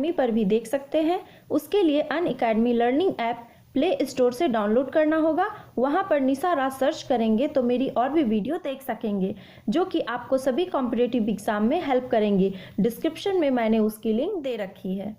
Unacademy पर भी देख सकते हैं। उसके लिए Unacademy learning app play store से डाउनलोड करना होगा। वहां पर निशा राज सर्च करेंगे तो मेरी और भी वीडियो देख सकेंगे जो कि आपको सभी कॉम्पिटिटिव एग्जाम में हेल्प करेंगे। डिस्क्रिप्शन में मैंने उसकी लिंक दे रखी है।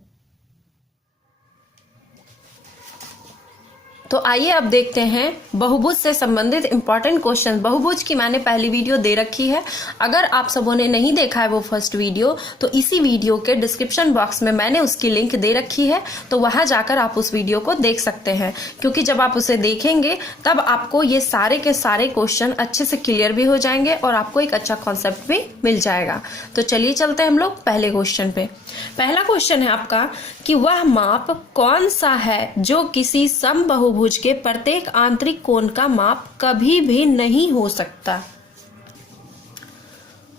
तो आइए अब देखते हैं बहुभुज से संबंधित इंपॉर्टेंट क्वेश्चन। बहुभुज की मैंने पहली वीडियो दे रखी है। अगर आप सबों ने नहीं देखा है वो फर्स्ट वीडियो, तो इसी वीडियो के डिस्क्रिप्शन बॉक्स में मैंने उसकी लिंक दे रखी है, तो वहां जाकर आप उस वीडियो को देख सकते हैं। क्योंकि जब आप उसे देखेंगे तब आपको ये सारे के सारे क्वेश्चन अच्छे से क्लियर भी हो जाएंगे और आपको एक अच्छा कॉन्सेप्ट भी मिल जाएगा। तो चलिए चलते हैं हम लोग पहले क्वेश्चन पे। पहला क्वेश्चन है आपका कि वह माप कौन सा है जो किसी समबाहुभुज के प्रत्येक आंतरिक कोण का माप कभी भी नहीं हो सकता।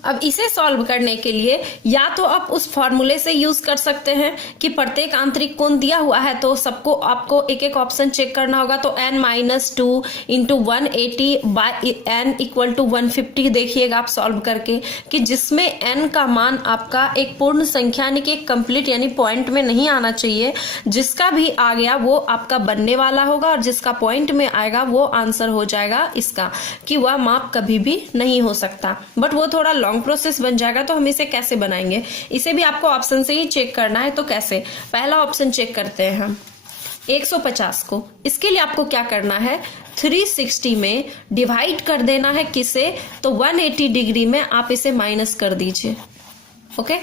अब इसे सॉल्व करने के लिए या तो आप उस फॉर्मूले से यूज कर सकते हैं कि प्रत्येक आंतरिक कोण दिया हुआ है तो सबको आपको एक एक ऑप्शन चेक करना होगा। तो n-2 into 180 by n equal to 150 देखिएगा आप सॉल्व करके कि जिसमें n का मान आपका एक पूर्ण संख्या यानी कि कंप्लीट यानी पॉइंट में नहीं आना चाहिए। जिसका भी आ गया वो आपका बनने वाला होगा और जिसका पॉइंट में आएगा वो आंसर हो जाएगा इसका कि वह माप कभी भी नहीं हो सकता। बट वो थोड़ा लॉन्ग प्रोसेस बन जाएगा। तो हम इसे कैसे बनाएंगे, इसे भी आपको ऑप्शन से ही चेक करना है। तो कैसे, पहला ऑप्शन चेक करते हैं हम 150 को। इसके लिए आपको क्या करना है, 360 में डिवाइड कर देना है किसे, तो 180 डिग्री में आप इसे माइनस कर दीजिए। ओके,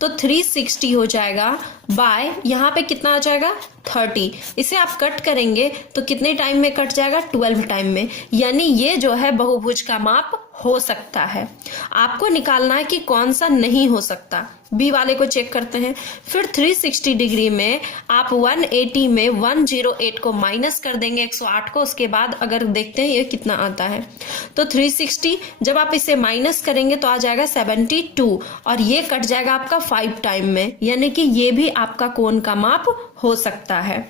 तो 360 हो जाएगा बाय यहाँ पे कितना आ जाएगा 30। इसे आप कट करेंगे तो कितने टाइम में कट जाएगा, 12 टाइम में। यानी ये जो है बहुभुज का माप हो सकता है। आपको निकालना है कि कौन सा नहीं हो सकता। बी वाले को चेक करते हैं। फिर 360 डिग्री में आप 180 में 108 को माइनस कर देंगे 108 को। उसके बाद अगर देखते हैं ये कितना आता है, तो 360 जब आप इसे माइनस करेंगे तो आ जाएगा 72 और ये कट जाएगा आपका 5 टाइम में। यानी कि ये भी आपका कोण का माप हो सकता है।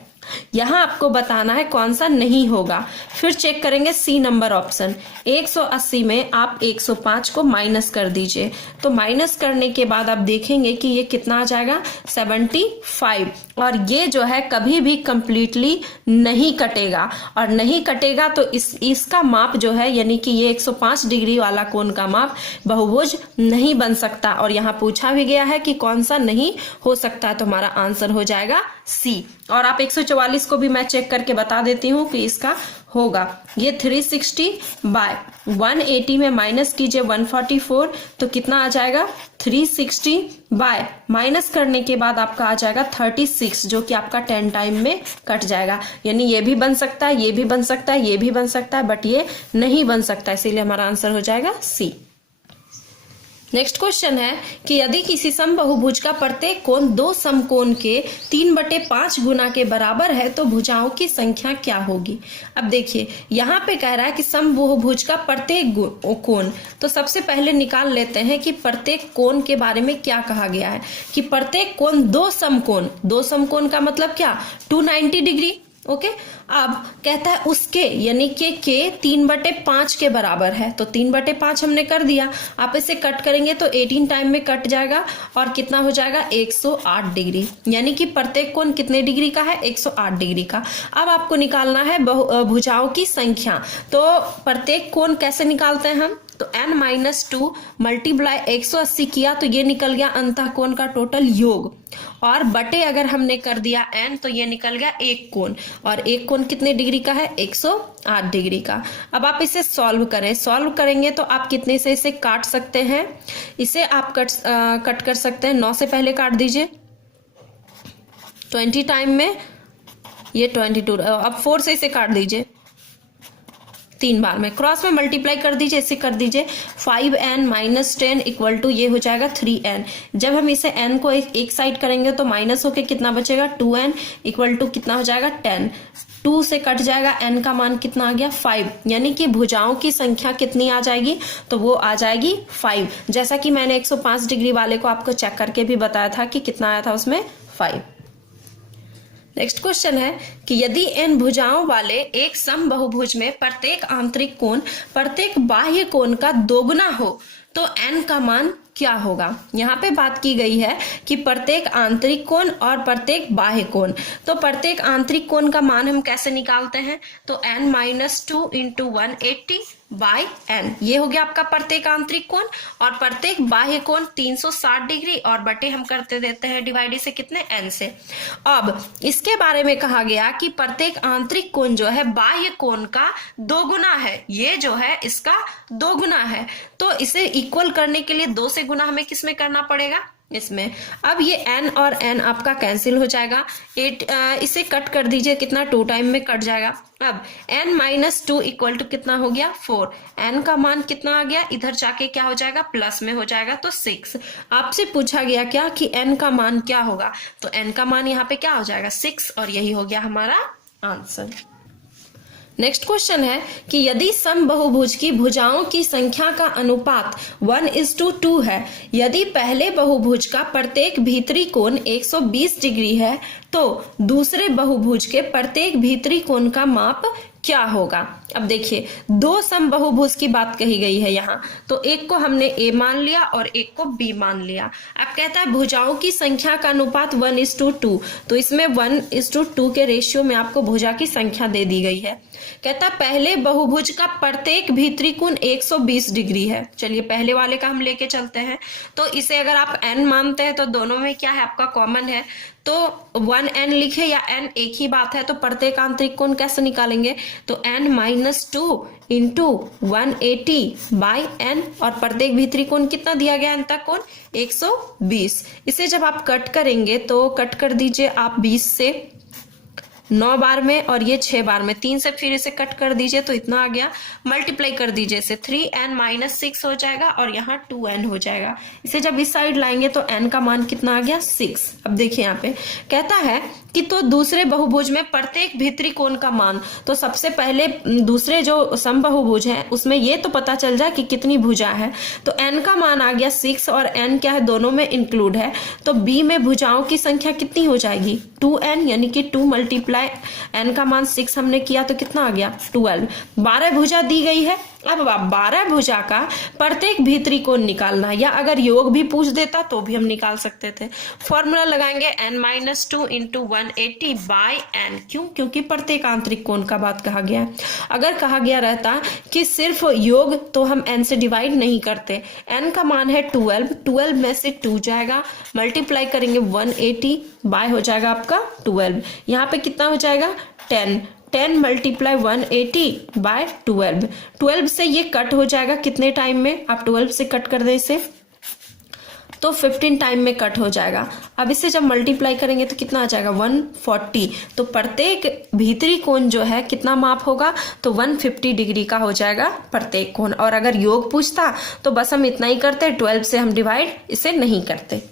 यहां आपको बताना है कौन सा नहीं होगा। फिर चेक करेंगे सी नंबर ऑप्शन, 180 में आप 105 को माइनस कर दीजिए। तो माइनस करने के बाद आप देखेंगे कि ये कितना आ जाएगा 75 और ये जो है कभी भी कंप्लीटली नहीं कटेगा और नहीं कटेगा तो इसका माप जो है यानी कि ये 105 डिग्री वाला कोण का माप बहुभुज नहीं बन सकता। और यहाँ पूछा भी गया है कि कौन सा नहीं हो सकता, तो हमारा आंसर हो जाएगा सी। और आप 144 को भी मैं चेक करके बता देती हूँ कि इसका होगा ये 360 बाय 180 में माइनस कीजिए 144 तो कितना आ जाएगा 360 बाय माइनस करने के बाद आपका आ जाएगा 36 जो कि आपका 10 टाइम में कट जाएगा। यानी ये भी बन सकता है, ये भी बन सकता है, ये भी बन सकता है, बट ये नहीं बन सकता, इसीलिए हमारा आंसर हो जाएगा सी। नेक्स्ट क्वेश्चन है कि यदि किसी समबाहुभुज का प्रत्येक कोण दो समकोण के 3/5 गुना के बराबर है तो भुजाओं की संख्या क्या होगी। अब देखिए यहाँ पे कह रहा है कि समबाहुभुज का प्रत्येक कोण, तो सबसे पहले निकाल लेते हैं कि प्रत्येक कोण के बारे में क्या कहा गया है कि प्रत्येक कोण दो समकोण का मतलब क्या 290 डिग्री। ओके, अब कहता है उसके यानी कि के 3/5 के बराबर है, तो 3/5 हमने कर दिया। आप इसे कट करेंगे तो 18 टाइम में कट जाएगा और कितना हो जाएगा 108 डिग्री। यानी कि प्रत्येक कोण कितने डिग्री का है 108 डिग्री का। अब आपको निकालना है भुजाओं की संख्या। तो प्रत्येक कोण कैसे निकालते हैं हम, तो n-2 मल्टीप्लाई 180 किया तो ये निकल गया अंतःकोण का टोटल योग, और बटे अगर हमने कर दिया n तो ये निकल गया एक कोण, और एक कोण कितने डिग्री का है 108 डिग्री का। अब आप इसे सॉल्व करेंगे तो आप कितने से इसे काट सकते हैं, इसे आप कट कर सकते हैं 9 से पहले काट दीजिए 20 टाइम में, ये 22। अब 4 से इसे काट दीजिए 3 बार में, क्रॉस में मल्टीप्लाई कर दीजिए, इसे कर दीजिए 5n - 10 इक्वल टू ये हो जाएगा 3n। जब हम इसे n को एक साइड करेंगे तो माइनस होके कितना बचेगा 2n इक्वल टू कितना हो जाएगा 10। 2 से कट जाएगा, n का मान कितना आ गया 5। यानी कि भुजाओं की संख्या कितनी आ जाएगी, तो वो आ जाएगी 5। जैसा कि मैंने 105 डिग्री वाले को आपको चेक करके भी बताया था कि कितना आया था उसमें 5। नेक्स्ट क्वेश्चन है कि यदि n भुजाओं वाले एक समबाहुभुज में प्रत्येक आंतरिक कोण प्रत्येक बाह्य कोण का दोगुना हो तो n का मान क्या होगा। यहाँ पे बात की गई है कि प्रत्येक आंतरिक कोण और प्रत्येक बाह्य कोण। तो प्रत्येक आंतरिक कोण का मान हम कैसे निकालते हैं, तो n-2 इंटू 180 बाय n, ये हो गया आपका प्रत्येक आंतरिक कोण। और प्रत्येक बाह्य कोण 360 डिग्री और बटे हम करते देते हैं डिवाइड से कितने, n से। अब इसके बारे में कहा गया कि प्रत्येक आंतरिक कोण जो है बाह्य कोण का 2 गुना है, ये जो है इसका 2 गुना है। तो इसे इक्वल करने के लिए 2 से गुना हमें किसमें करना पड़ेगा, इसमें। अब ये n और n आपका कैंसिल हो जाएगा, 8 इसे कट कर दीजिए, कितना 2 टाइम में कट जाएगा। अब n-2 इक्वल टू कितना हो गया 4, n का मान कितना आ गया, इधर जाके क्या हो जाएगा, प्लस में हो जाएगा, तो 6। आपसे पूछा गया क्या कि n का मान क्या होगा, तो n का मान यहाँ पे क्या हो जाएगा 6, और यही हो गया हमारा आंसर। नेक्स्ट क्वेश्चन है कि यदि समबाहुभुज की भुजाओं की संख्या का अनुपात 1:2 है, यदि पहले बहुभुज का प्रत्येक भीतरी कोण 120 डिग्री है, तो दूसरे बहुभुज के प्रत्येक भीतरी कोण का माप क्या होगा। अब देखिए 2 समबाहुभुज की बात कही गई है यहाँ, तो एक को हमने ए मान लिया और एक को बी मान लिया। अब कहता है भुजाओं की संख्या का अनुपात 1:2, तो इसमें 1:2 के रेशियो में आपको भुजा की संख्या दे दी गई है। कहता है पहले बहुभुज का प्रत्येक भीतरी कोण 120 डिग्री है। चलिए पहले वाले का हम लेके चलते हैं, तो इसे अगर आप n मानते हैं तो दोनों में क्या है आपका कॉमन है, तो 1n लिखे या n एक ही बात है, तो प्रत्येक आंतरिक कोण कैसे निकालेंगे, तो n-2 इंटू 180 बाई n, और प्रत्येक भीतरी कोण कितना दिया गया n तक कोण 120। इसे जब आप कट करेंगे तो कट कर दीजिए आप 20 से 9 बार में और ये 6 बार में, 3 से फिर इसे कट कर दीजिए तो इतना आ गया, मल्टीप्लाई कर दीजिए इसे, 3n-6 हो जाएगा और यहाँ 2n हो जाएगा। इसे जब इस साइड लाएंगे तो n का मान कितना आ गया 6। अब देखिए यहाँ पे कहता है कि तो दूसरे बहुभुज में प्रत्येक भीतरी कोण का मान, तो सबसे पहले दूसरे जो समबाहुभुज है उसमें ये तो पता चल जाए कि कितनी भुजा है, तो n का मान आ गया 6 और n क्या है दोनों में इंक्लूड है, तो b में भुजाओं की संख्या कितनी हो जाएगी 2n, यानी कि 2 मल्टीप्लाई n का मान 6 हमने किया तो कितना आ गया 12। 12 भुजा दी गई है। अब 12 भुजा का प्रत्येक भीतरी कोण निकालना, या अगर योग भी पूछ देता तो भी हम निकाल सकते थे। फॉर्मूला लगाएंगे n-2 इंटू 180 बाई n, क्यों, क्योंकि प्रत्येक आंतरिक कोण का बात कहा गया है। अगर कहा गया रहता कि सिर्फ योग तो हम n से डिवाइड नहीं करते। n का मान है 12 में से 2 जाएगा, मल्टीप्लाई करेंगे 180 बाय हो जाएगा आपका 12, यहाँ पे कितना हो जाएगा 10 मल्टीप्लाई 180 बाय 12 से ये कट हो जाएगा कितने टाइम में, आप 12 से कट कर दें इसे तो 15 टाइम में कट हो जाएगा। अब इसे जब मल्टीप्लाई करेंगे तो कितना आ जाएगा 140, तो प्रत्येक भीतरी कोण जो है कितना माप होगा, तो 150 डिग्री का हो जाएगा प्रत्येक कोण। और अगर योग पूछता तो बस हम इतना ही करते, 12 से हम डिवाइड इसे नहीं करते।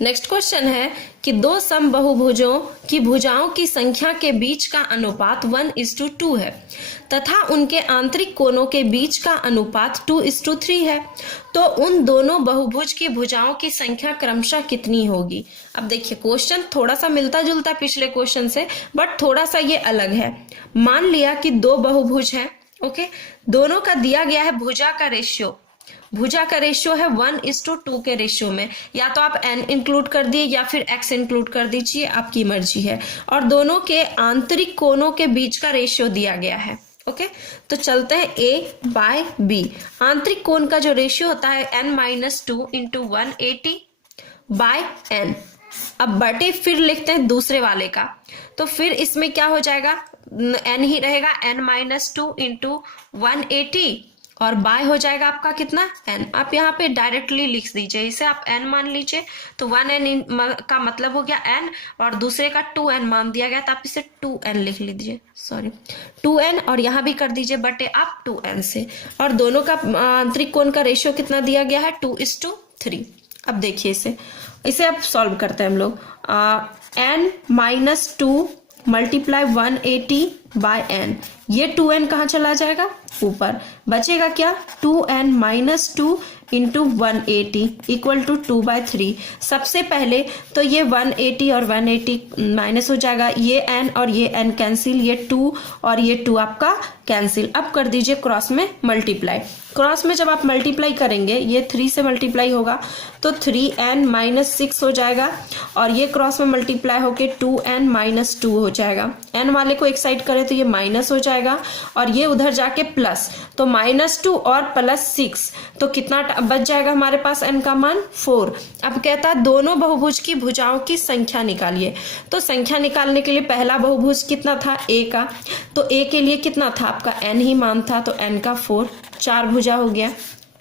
नेक्स्ट क्वेश्चन है कि 2 समबाहुभुजों की भुजाओं की संख्या के बीच का अनुपात 1:2 है तथा उनके आंतरिक कोणों के बीच का अनुपात 2:3 है, तो उन दोनों बहुभुज की भुजाओं की संख्या क्रमशः कितनी होगी। अब देखिए क्वेश्चन थोड़ा सा मिलता जुलता पिछले क्वेश्चन से, बट थोड़ा सा ये अलग है। मान लिया कि 2 बहुभुज हैं, ओके, दोनों का दिया गया है भुजा का रेशियो है 1:2 के रेशियो में, या तो आप n इंक्लूड कर दिए या फिर x इंक्लूड कर दीजिए, आपकी मर्जी है। और दोनों के आंतरिक कोणों के बीच का रेशियो दिया गया है, ओके। तो चलते हैं a बाय b। आंतरिक कोण का जो रेशियो होता है n-2 इंटू 180 बाय n। अब बटे फिर लिखते हैं दूसरे वाले का, तो फिर इसमें क्या हो जाएगा n ही रहेगा, n-2 इंटू 180 और बाय हो जाएगा आपका कितना n। आप यहाँ पे डायरेक्टली लिख दीजिए, इसे आप n मान लीजिए, तो 1n का मतलब हो गया n और दूसरे का 2n मान दिया गया, तो आप इसे 2n लिख लीजिए, सॉरी 2n, और यहाँ भी कर दीजिए बटे आप 2n से। और दोनों का आंतरिक कोण का रेशियो कितना दिया गया है 2:3। अब देखिए इसे अब सॉल्व करते हैं हम लोग। n-2 मल्टीप्लाई 180 बाय n, ये 2n कहाँ चला जाएगा ऊपर, बचेगा क्या 2n-2 इंटू 180 इक्वल टू 2/3। सबसे पहले तो ये 180 और 180 माइनस हो जाएगा, ये n और ये n कैंसिल, ये 2 और ये 2 आपका कैंसिल। अब कर दीजिए क्रॉस में मल्टीप्लाई। क्रॉस में जब आप मल्टीप्लाई करेंगे ये 3 से मल्टीप्लाई होगा तो 3n माइनस 6 हो जाएगा, और ये क्रॉस में मल्टीप्लाई होके 2n माइनस 2 हो जाएगा। n वाले को एक साइड करें तो ये माइनस हो जाएगा, और ये उधर जाके प्लस, तो -2 और +6, तो कितना बच जाएगा हमारे पास n का मान 4। अब कहता है दोनों बहुभुज की भुजाओं की संख्या निकालिए। तो संख्या निकालने के लिए पहला बहुभुज कितना था, a का, तो a के लिए कितना था आपका n ही मान था, तो n का 4, 4 भुजा हो गया।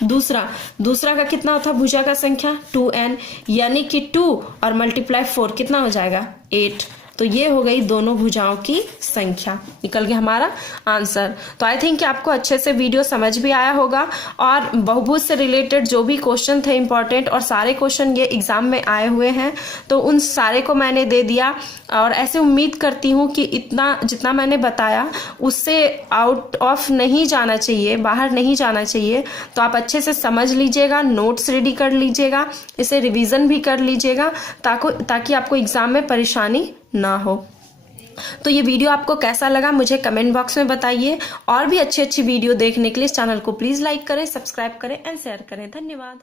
दूसरा का कितना था भुजा का संख्या 2n, यानी कि 2 और मल्टीप्लाई 4 कितना हो जाएगा 8। तो ये हो गई दोनों भुजाओं की संख्या, निकल गया हमारा आंसर। तो आई थिंक कि आपको अच्छे से वीडियो समझ भी आया होगा, और बहुभुज से रिलेटेड जो भी क्वेश्चन थे इंपॉर्टेंट, और सारे क्वेश्चन ये एग्जाम में आए हुए हैं, तो उन सारे को मैंने दे दिया। और ऐसे उम्मीद करती हूँ कि इतना जितना मैंने बताया उससे आउट ऑफ नहीं जाना चाहिए, बाहर नहीं जाना चाहिए। तो आप अच्छे से समझ लीजिएगा, नोट्स रेडी कर लीजिएगा, इसे रिवीजन भी कर लीजिएगा, ताकि आपको एग्जाम में परेशानी ना हो। तो ये वीडियो आपको कैसा लगा मुझे कमेंट बॉक्स में बताइए, और भी अच्छी वीडियो देखने के लिए इस चैनल को प्लीज लाइक करें, सब्सक्राइब करें एंड शेयर करें। धन्यवाद।